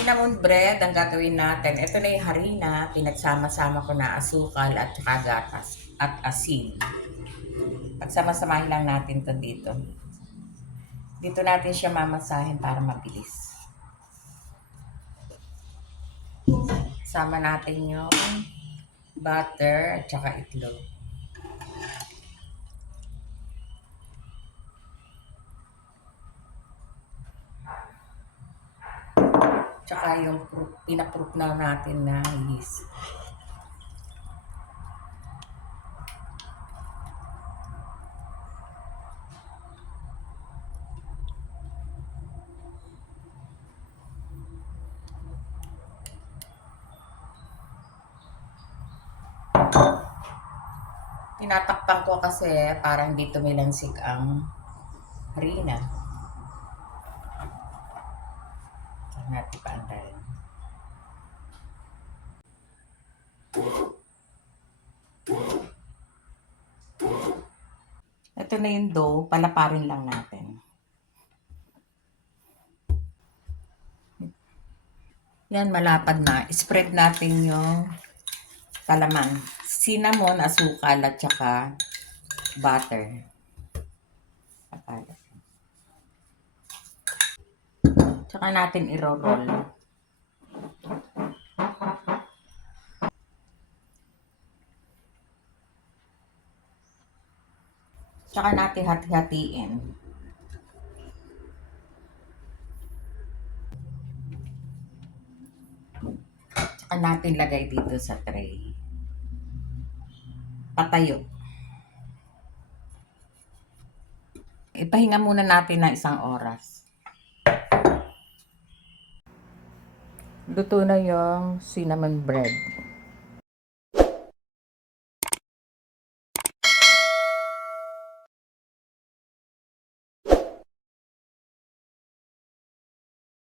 Cinnamon bread ang gagawin natin. Ito na yung harina, pinagsama-sama ko na asukal at saka gatas at asin. Pagsama-samahin lang natin to dito. Dito natin siya mamasahin para mabilis. Sama natin yung butter at saka itlog. Tsaka yung pinaproof na natin na yeast. Tinatakpan ko kasi parang hindi tumilansik ang harina. Natin paantayin. Ito na yung dough, palaparin lang natin. Yan, malapad na. Spread natin yung kalaman. Cinnamon, asukal, at saka butter. Tsaka natin i-roll. Tsaka natin hati-hatiin. Tsaka natin lagay dito sa tray. Patayo. Ipahinga muna natin na 1 oras. Luto na yung cinnamon bread.